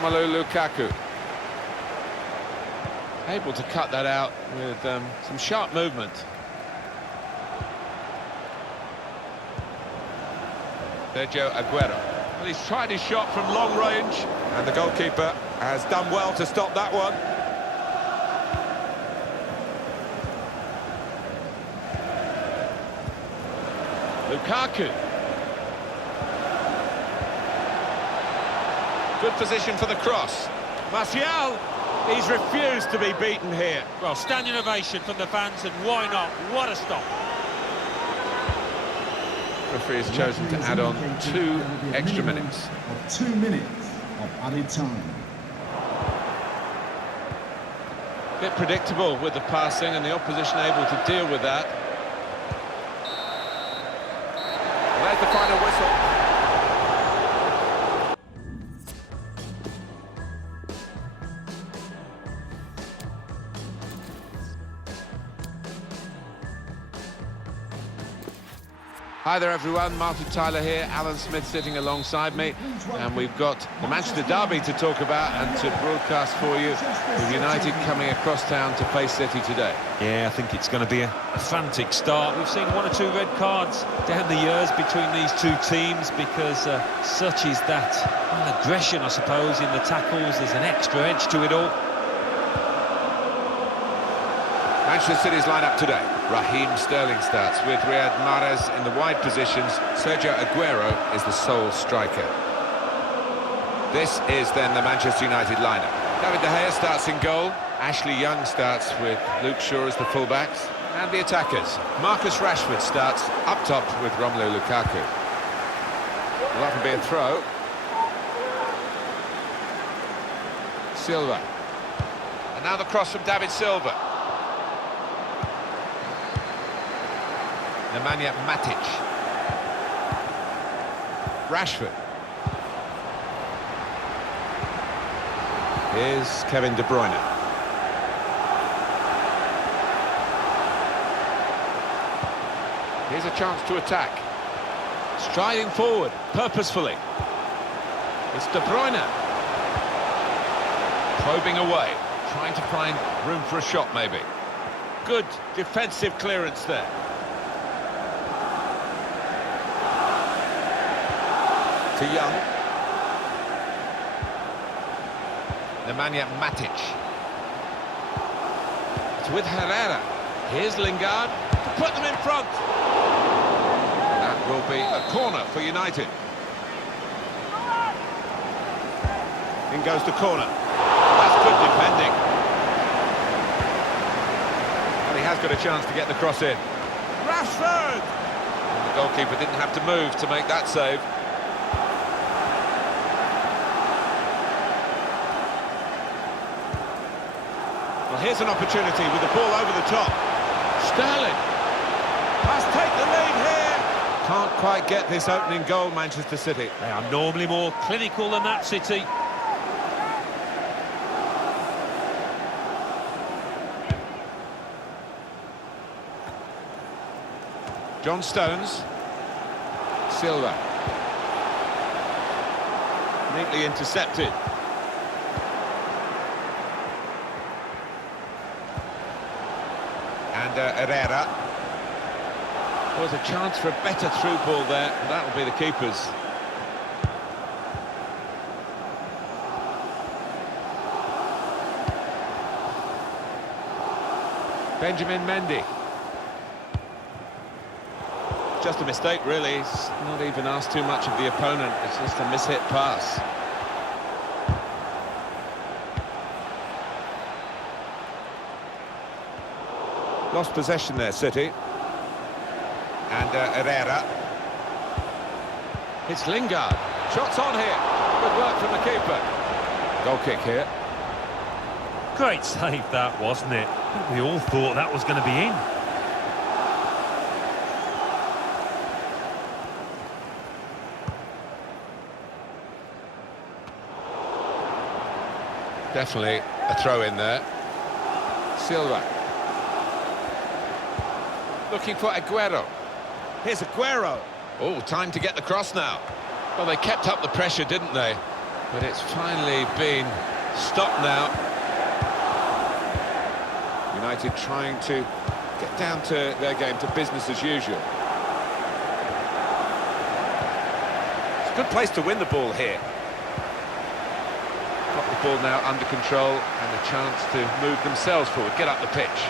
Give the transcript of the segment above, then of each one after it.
Romelu Lukaku. Able to cut that out with some sharp movement. Sergio Aguero. Well, he's tried his shot from long range. And the goalkeeper has done well to stop that one. Lukaku. Good position for the cross. Martial. He's refused to be beaten here. Well, standing ovation from the fans, and why not? What a stop. Referee has chosen to add on 2 extra minutes. Of 2 minutes of added time. Bit predictable with the passing and the opposition able to deal with that. There's the final whistle. Hi there everyone, Martin Tyler here, Alan Smith sitting alongside me, and we've got the Manchester Derby to talk about and to broadcast for you, with United coming across town to face City today. Yeah, I think it's going to be a frantic start. We've seen 1 or 2 red cards down the years between these two teams because such is that aggression, I suppose, in the tackles. There's an extra edge to it all. Manchester City's lineup today. Raheem Sterling starts with Riyad Mahrez in the wide positions. Sergio Aguero is the sole striker. This is then the Manchester United lineup. David De Gea starts in goal. Ashley Young starts with Luke Shaw as the fullbacks. And the attackers. Marcus Rashford starts up top with Romelu Lukaku. Will often be a throw. Silva. And now the cross from David Silva. Nemanja Matic. Rashford. Here's Kevin De Bruyne. Here's a chance to attack. Striding forward, purposefully. It's De Bruyne. Probing away, trying to find room for a shot maybe. Good defensive clearance there. To Young. Nemanja Matic. It's with Herrera. Here's Lingard to put them in front. That will be a corner for United. In goes the corner. That's good defending. And he has got a chance to get the cross in. Rashford! And the goalkeeper didn't have to move to make that save. Well, here's an opportunity with the ball over the top. Sterling must take the lead here. Can't quite get this opening goal, Manchester City. They are normally more clinical than that, City. John Stones. Silva. Neatly intercepted. And Herrera. There was a chance for a better through ball there, and that will be the keeper's. Benjamin Mendy. Just a mistake, really. He's not even asked too much of the opponent. It's just a mishit pass. Lost possession there, City. And Herrera. It's Lingard. Shots on here. Good work from the keeper. Goal kick here. Great save that, wasn't it? I think we all thought that was going to be in. Definitely a throw in there. Silva. Looking for Aguero. Here's Aguero. Oh, time to get the cross now. Well, they kept up the pressure, didn't they? But it's finally been stopped now. United trying to get down to their game, to business as usual. It's a good place to win the ball here. Got the ball now under control and a chance to move themselves forward, get up the pitch.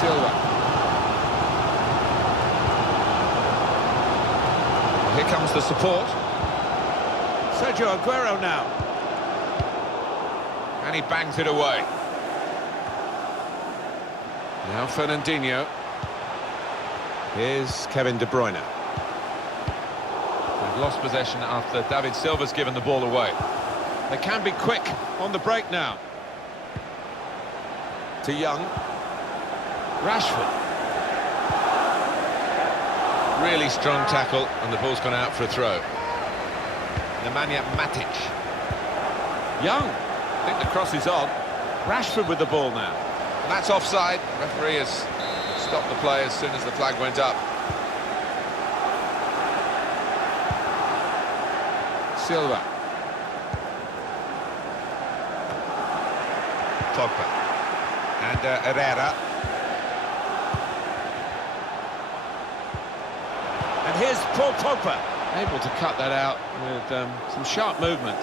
Silva. Well, here comes the support. Sergio Aguero now. And he bangs it away. Now Fernandinho. Here's Kevin De Bruyne. They've lost possession after David Silva's given the ball away. They can be quick on the break now. To Young. Rashford. Really strong tackle, and the ball's gone out for a throw. Nemanja Matic. Young. I think the cross is on. Rashford with the ball now. And that's offside. The referee has stopped the play as soon as the flag went up. Silva. Pogba. And Herrera. And here's Paul Pogba. Able to cut that out with some sharp movement.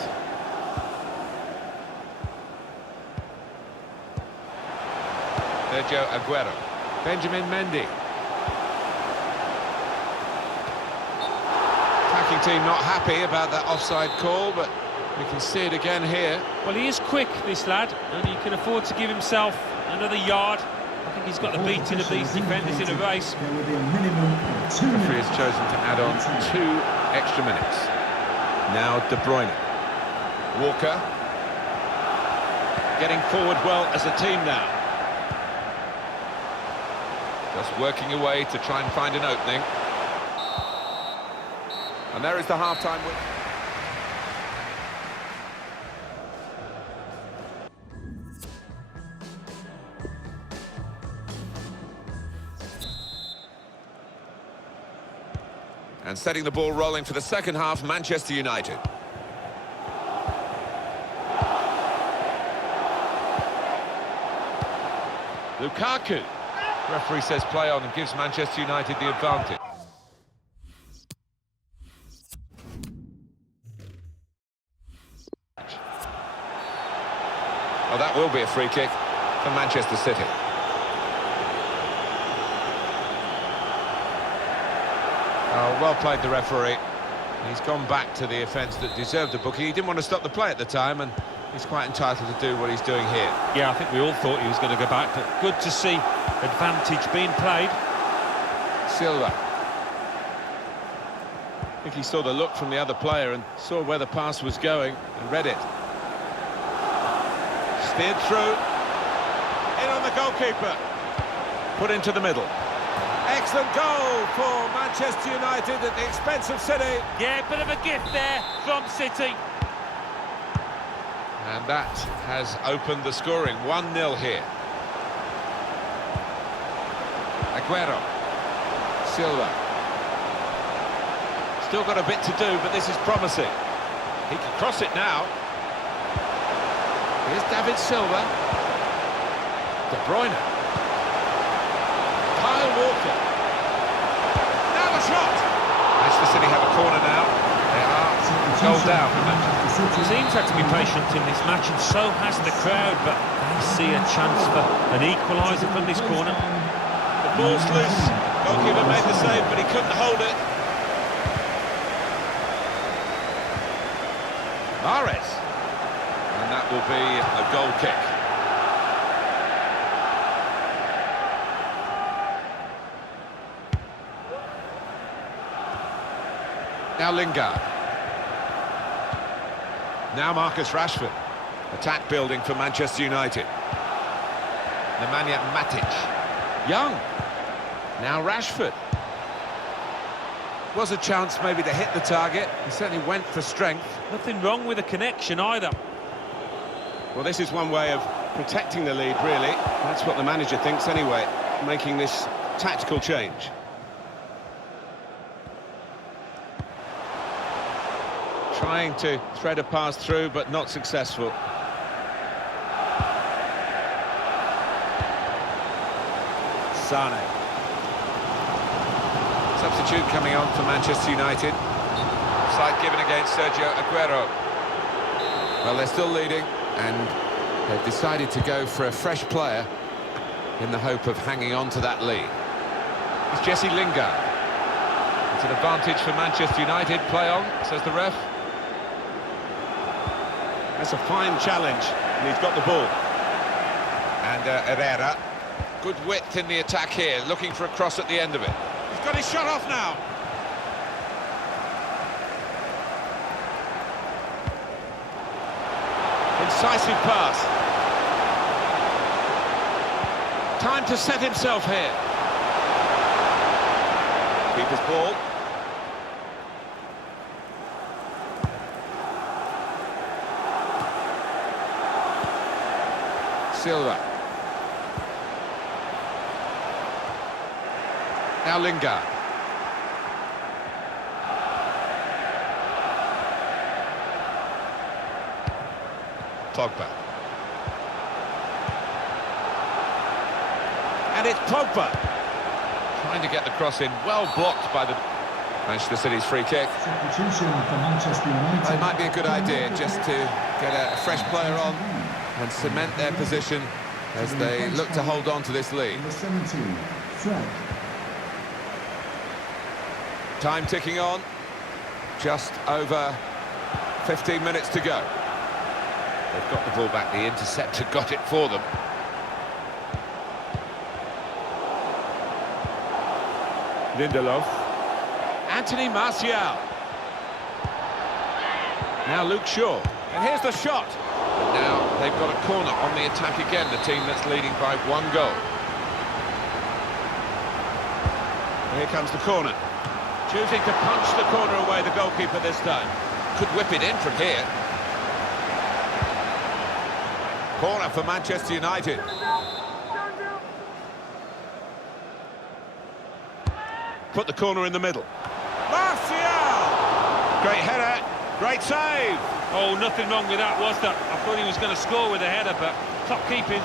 Sergio Aguero. Benjamin Mendy. Attacking team not happy about that offside call, but we can see it again here. Well, he is quick, this lad, and he can afford to give himself another yard. I think he's got the beating of these defenders in a race. There will be a minimum of 2 The referee minutes. has chosen to add on 2 extra minutes. Now De Bruyne. Walker. Getting forward well as a team now. Just working away to try and find an opening. And there is the half-time win. And setting the ball rolling for the second half, Manchester United. Lukaku. Referee says play on and gives Manchester United the advantage. Oh, that will be a free kick for Manchester City. Oh, well played, the referee. He's gone back to the offence that deserved the booking. He didn't want to stop the play at the time, and he's quite entitled to do what he's doing here. Yeah, I think we all thought he was going to go back, but good to see advantage being played. Silva. I think he saw the look from the other player and saw where the pass was going and read it. Steered through. In on the goalkeeper. Put into the middle. Excellent goal for Manchester United at the expense of City. Yeah, bit of a gift there from City. And that has opened the scoring. 1-0 here. Aguero. Silva. Still got a bit to do, but this is promising. He can cross it now. Here's David Silva. De Bruyne. Kyle Walker. Now the shot! Manchester City have a corner now. They are goal down for Manchester City. The teams had to be patient in this match, and so has the crowd, but they see a chance for an equaliser from this corner. The ball's loose. Goalkeeper made the save, but he couldn't hold it. Mahrez. And that will be a goal kick. Now Lingard. Now Marcus Rashford. Attack building for Manchester United. Nemanja Matic. Young. Now Rashford. Was a chance maybe to hit the target. He certainly went for strength. Nothing wrong with a connection either. Well, this is one way of protecting the lead, really. That's what the manager thinks anyway, making this tactical change. trying to thread a pass through, but not successful. Sane. Substitute coming on for Manchester United. Offside given against Sergio Aguero. Well, they're still leading, and they've decided to go for a fresh player in the hope of hanging on to that lead. It's Jesse Lingard. It's an advantage for Manchester United. Play on, says the ref. That's a fine challenge, and he's got the ball. And Herrera. Good width in the attack here, looking for a cross at the end of it. He's got his shot off now. Incisive pass. Time to set himself here. Keeper's ball. Silva. Now Lingard. Pogba. And it's Pogba. Trying to get the cross in, well blocked by the Manchester City's free kick. Substitution for Manchester United. Well, it might be a good idea just to get a fresh player on and cement their position as they look to hold on to this lead. Number 17, Fred. Time ticking on. Just over 15 minutes to go. They've got the ball back. The interceptor got it for them. Lindelof. Anthony Martial. Now Luke Shaw. And here's the shot. And now they've got a corner on the attack again, the team that's leading by 1 goal. Here comes the corner. Choosing to punch the corner away, the goalkeeper this time. Could whip it in from here. Corner for Manchester United. Put the corner in the middle. Martial! Great header, great save. Oh, nothing wrong with that, was there? I thought he was going to score with a header, but top keeping.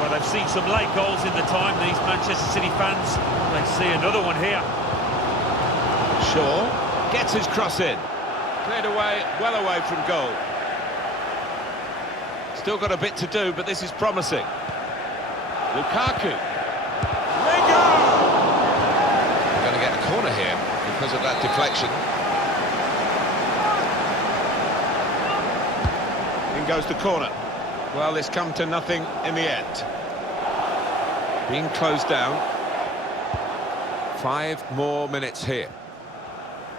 Well, they've seen some late goals in the time, these Manchester City fans. They see another one here. Shaw gets his cross in. Cleared away, well away from goal. Still got a bit to do, but this is promising. Lukaku. Lingard! Going to get a corner here because of that deflection. In goes the corner. Well, it's come to nothing in the end. Being closed down. 5 more minutes here.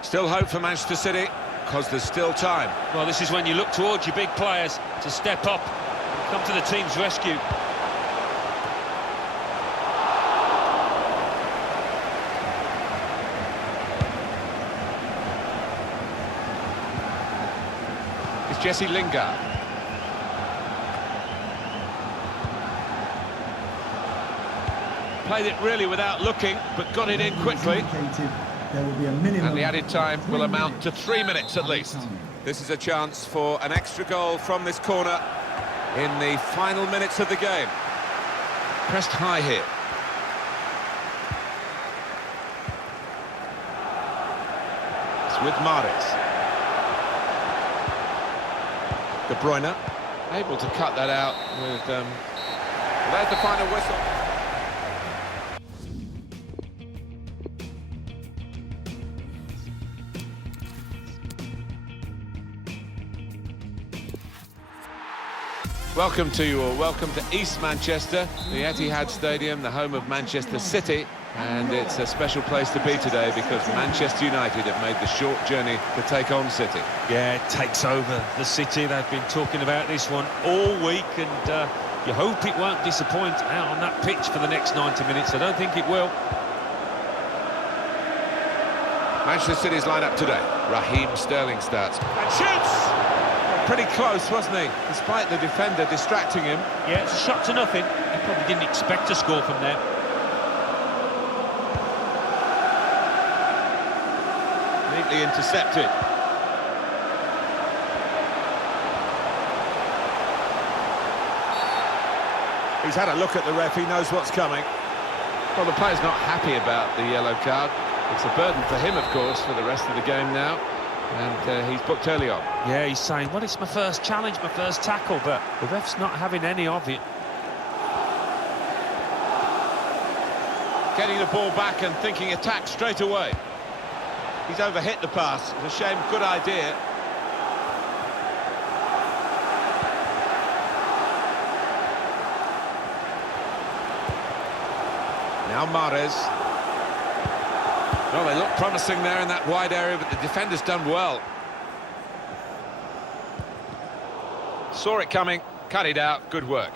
Still hope for Manchester City because there's still time. Well, this is when you look towards your big players to step up and come to the team's rescue. It's Jesse Lingard. Played it really without looking, but got it in quickly. There will be a minimum. And the added time will amount to 3 minutes at least. This is a chance for an extra goal from this corner in the final minutes of the game. Pressed high here. It's with Mahrez. De Bruyne. Able to cut that out with... there's the final whistle. Welcome to you all. Welcome to East Manchester, the Etihad Stadium, the home of Manchester City. And it's a special place to be today because Manchester United have made the short journey to take on City. Yeah, it takes over the City. They've been talking about this one all week, and you hope it won't disappoint out on that pitch for the next 90 minutes. I don't think it will. Manchester City's lineup today. Raheem Sterling starts. And shoots! Pretty close, wasn't he? Despite the defender distracting him. Yeah, it's a shot to nothing. He probably didn't expect to score from there. Neatly intercepted. He's had a look at the ref, he knows what's coming. Well, the player's not happy about the yellow card. It's a burden for him, of course, for the rest of the game now. And he's booked early on. Yeah, he's saying, well, it's my first challenge, my first tackle, but the ref's not having any of it. Getting the ball back and thinking attack straight away. He's overhit the pass. It's a shame, good idea. Now Mahrez. Well, they look promising there in that wide area, but the defender's done well. Saw it coming, cut it out, good work.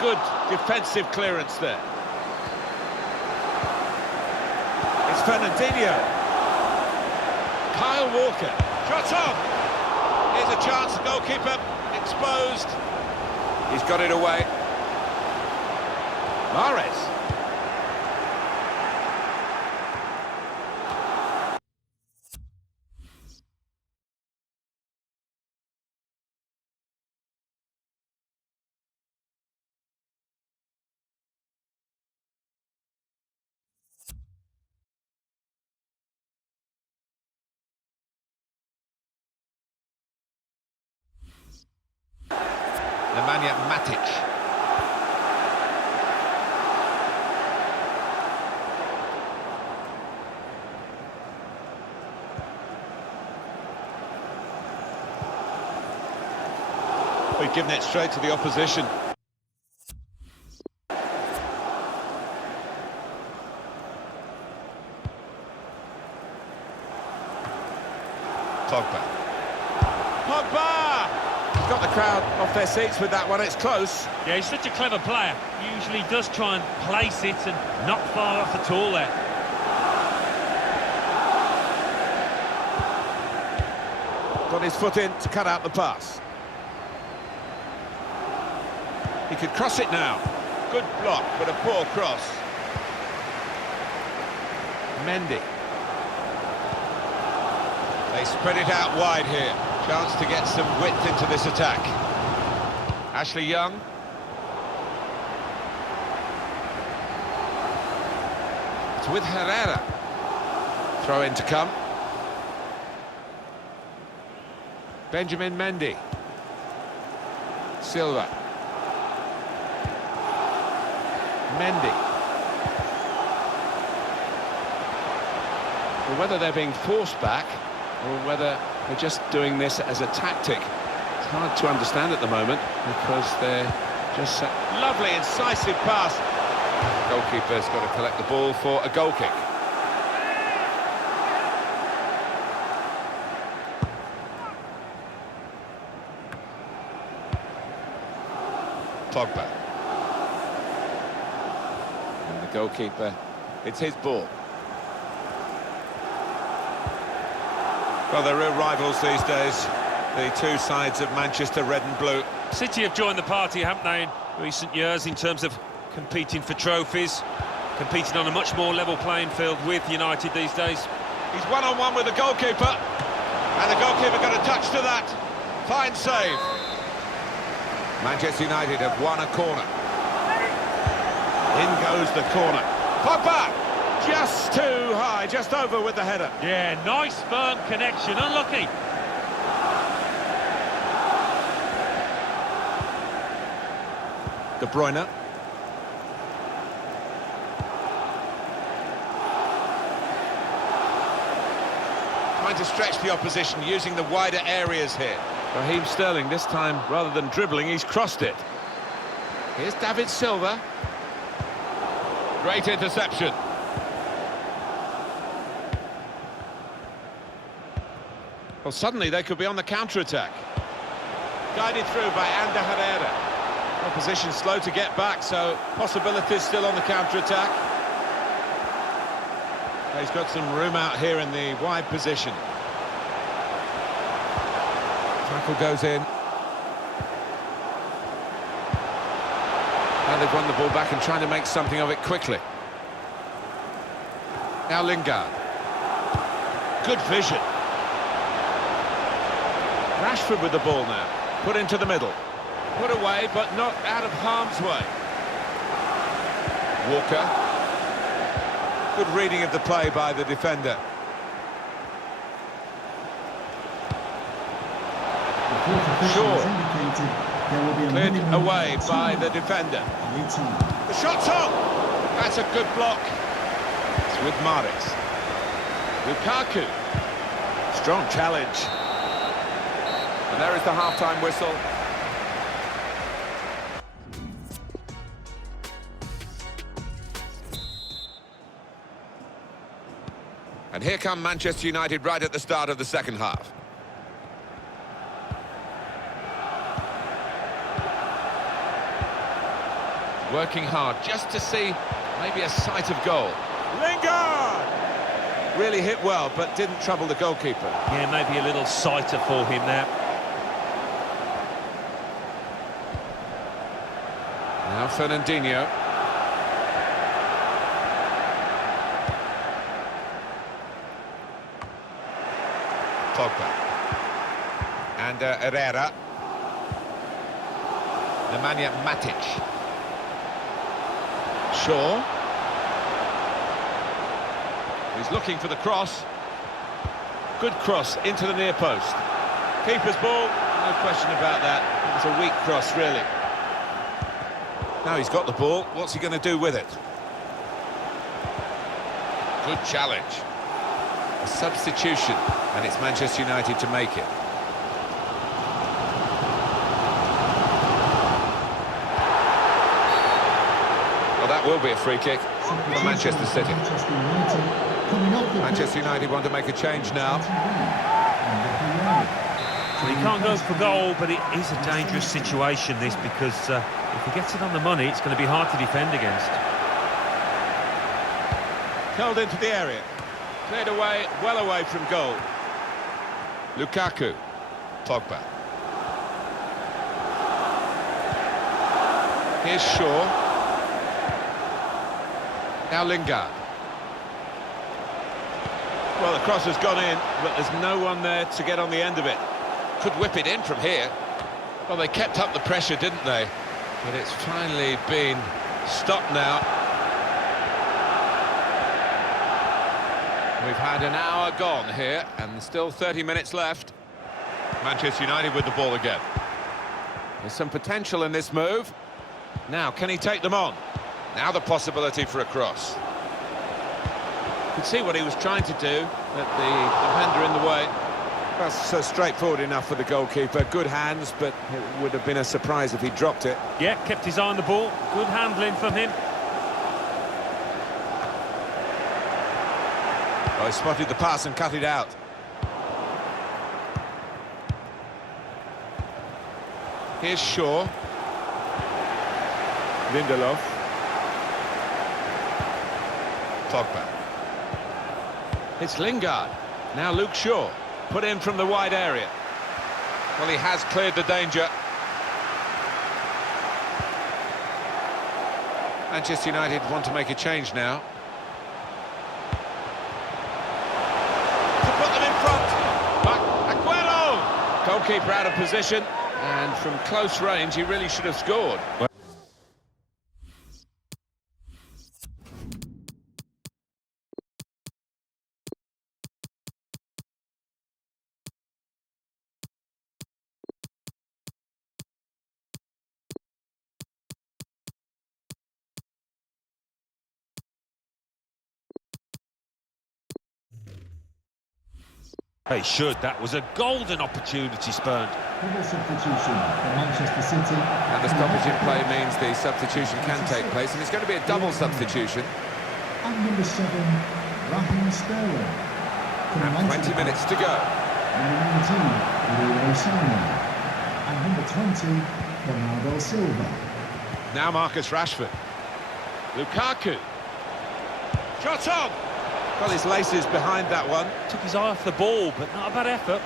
Good defensive clearance there. It's Fernandinho. Kyle Walker. Shot on! Here's a chance, goalkeeper exposed. He's got it away. Mahrez. Nemanja Matic. We've given it straight to the opposition. Pogba. Pogba! He's got the crowd off their seats with that one, it's close. Yeah, he's such a clever player. He usually does try and place it and not far off at all there. Got his foot in to cut out the pass. He could cross it now. Good block, but a poor cross. Mendy. They spread it out wide here. Chance to get some width into this attack. Ashley Young. It's with Herrera. Throw in to come. Benjamin Mendy. Silva. Mendy. Well, whether they're being forced back or whether they're just doing this as a tactic, it's hard to understand at the moment because they're just... Lovely, incisive pass. Goalkeeper's got to collect the ball for a goal kick. Pogba. And the goalkeeper, it's his ball. Well, they're real rivals these days, the two sides of Manchester, red and blue. City have joined the party, haven't they, in recent years in terms of competing for trophies, competing on a much more level playing field with United these days. He's one-on-one with the goalkeeper, and the goalkeeper got a touch to that. Fine save. Manchester United have won a corner. In goes the corner. Pogba! Just too high, just over with the header. Yeah, nice firm connection, unlucky. De Bruyne. Trying to stretch the opposition, using the wider areas here. Raheem Sterling, this time, rather than dribbling, he's crossed it. Here's David Silva. Great interception. Well, suddenly they could be on the counter-attack. Guided through by Ander Herrera. Opposition slow to get back, so possibilities still on the counter-attack. He's got some room out here in the wide position. Tackle goes in. Now they've won the ball back and trying to make something of it quickly. Now Lingard. Good vision. Rashford with the ball now. Put into the middle. Put away, but not out of harm's way. Walker. Good reading of the play by the defender. The fourth official Sure. has indicated there will be a Cleared minimum away of by 2 the defender. waiting. The shot's on! That's a good block. It's with Mahrez. Lukaku. Strong challenge. And there is the half-time whistle. And here come Manchester United right at the start of the second half. Working hard just to see maybe a sight of goal. Lingard! Really hit well, but didn't trouble the goalkeeper. Yeah, maybe a little sighter for him there. Now Fernandinho. Pogba. And Herrera. Nemanja Matic. Shaw. He's looking for the cross. Good cross into the near post. Keeper's ball, no question about that. It was a weak cross, really. Now he's got the ball. What's he going to do with it? Good challenge. A substitution, and it's Manchester United to make it. Well, that will be a free kick for Manchester City. Manchester United coming off the Manchester United want to make a change now. Well, he can't go for goal, but it is a dangerous situation, this, because if he gets it on the money, it's going to be hard to defend against. Curled into the area. Cleared away, well away from goal. Lukaku. Pogba. Here's Shaw. Now Lingard. Well, the cross has gone in, but there's no one there to get on the end of it. Could whip it in from here. Well, they kept up the pressure, didn't they? But it's finally been stopped now. We've had an hour gone here, and still 30 minutes left. Manchester United with the ball again. There's some potential in this move. Now, can he take them on? Now the possibility for a cross. Could see what he was trying to do, but the defender in the way. That's straightforward enough for the goalkeeper. Good hands, but it would have been a surprise if he dropped it. Yeah, kept his eye on the ball. Good handling from him. Oh, he spotted the pass and cut it out. Here's Shaw. Lindelof. Pogba. It's Lingard. Now Luke Shaw. Put in from the wide area. Well, he has cleared the danger. Manchester United want to make a change now. To put them in front. Aguero! Goalkeeper out of position, and from close range, he really should have scored. They should. That was a golden opportunity spurned. Double substitution for Manchester City. And the stoppage in play means the substitution can take place, and it's going to be a double substitution. And number 7, Raheem Sterling. And 20 minutes to go. Number 19, Leroy Sané. And number 20, Bernardo Silva. Now Marcus Rashford. Lukaku. Shot on! Got his laces behind that one. Took his eye off the ball, but not a bad effort.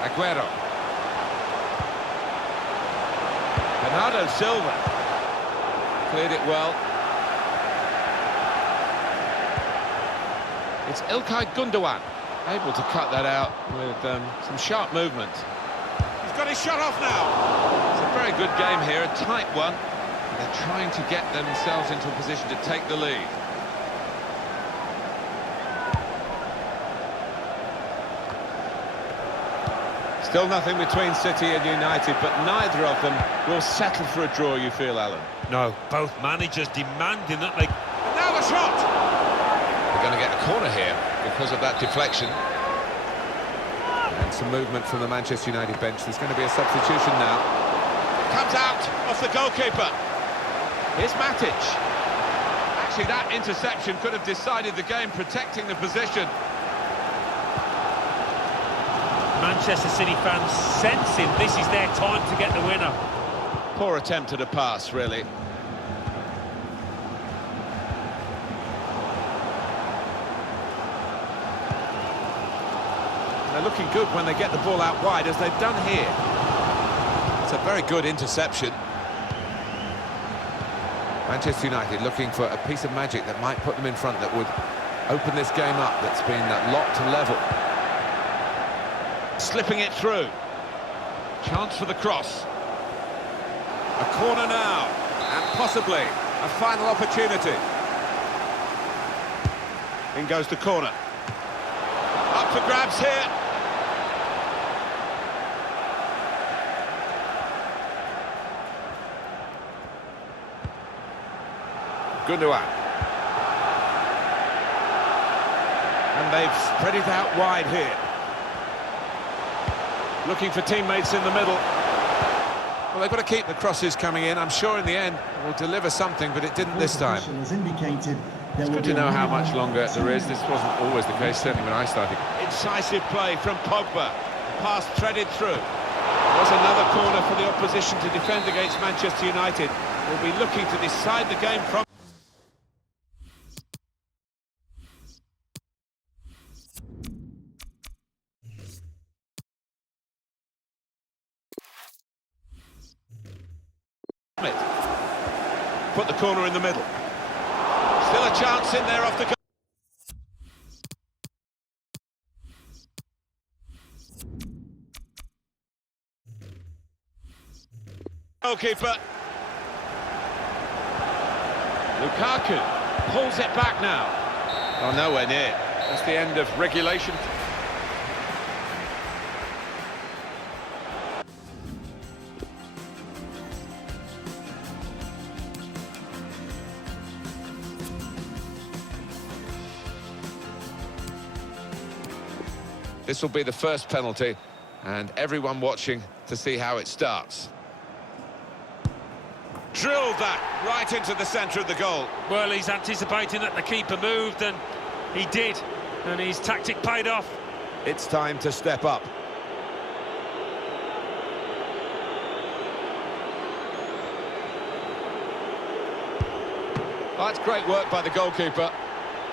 Aguero. Bernardo Silva cleared it well. It's İlkay Gündoğan able to cut that out with some sharp movement. He's got his shot off now. It's a very good game here, a tight one. They're trying to get themselves into a position to take the lead. Still nothing between City and United, but neither of them will settle for a draw, you feel, Alan? No, both managers demanding that they... And now the shot! They're going to get a corner here because of that deflection. And some movement from the Manchester United bench. There's going to be a substitution now. Comes out off the goalkeeper. Here's Matic. Actually, that interception could have decided the game, protecting the position. Manchester City fans sensing this is their time to get the winner. Poor attempt at a pass, really. They're looking good when they get the ball out wide, as they've done here. It's a very good interception. Manchester United looking for a piece of magic that might put them in front, that would open this game up, that's been locked to level. Slipping it through. Chance for the cross. A corner now, and possibly a final opportunity. In goes the corner. Up for grabs here. Gündoğan. And they've spread it out wide here. Looking for teammates in the middle. Well, they've got to keep the crosses coming in. I'm sure in the end it will deliver something, but it didn't this time. It's good to know how much longer there is. This wasn't always the case, certainly when I started. Incisive play from Pogba. Pass threaded through. There's another corner for the opposition to defend against Manchester United. Will be looking to decide the game from... Put the corner in the middle. Still a chance in there off the goal. Goalkeeper. Lukaku pulls it back now. Oh, nowhere near. That's the end of regulation. This will be the first penalty, and everyone watching to see how it starts. Drilled that right into the centre of the goal. Well, he's anticipating that the keeper moved, and he did, and his tactic paid off. It's time to step up. That's great work by the goalkeeper.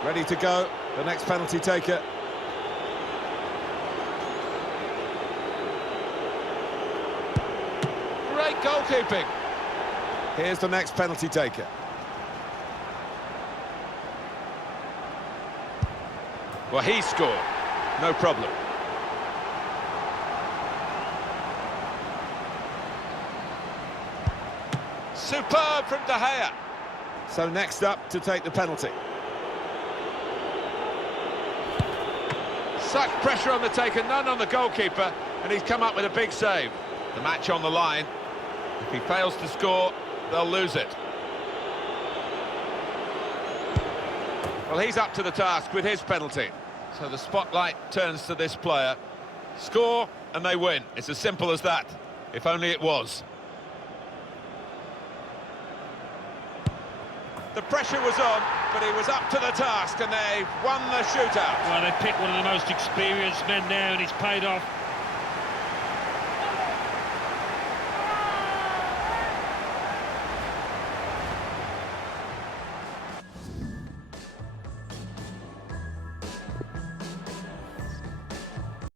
Ready to go, the next penalty taker. Great goalkeeping. Here's the next penalty taker. Well, he scored. No problem. Superb from De Gea. So next up to take the penalty. Such pressure on the taker, none on the goalkeeper, and he's come up with a big save. The match on the line. If he fails to score, they'll lose it. Well, he's up to the task with his penalty. So the spotlight turns to this player. Score and they win. It's as simple as that. If only it was. The pressure was on, but he was up to the task and they've won the shootout. Well, they picked one of the most experienced men there, and it's paid off.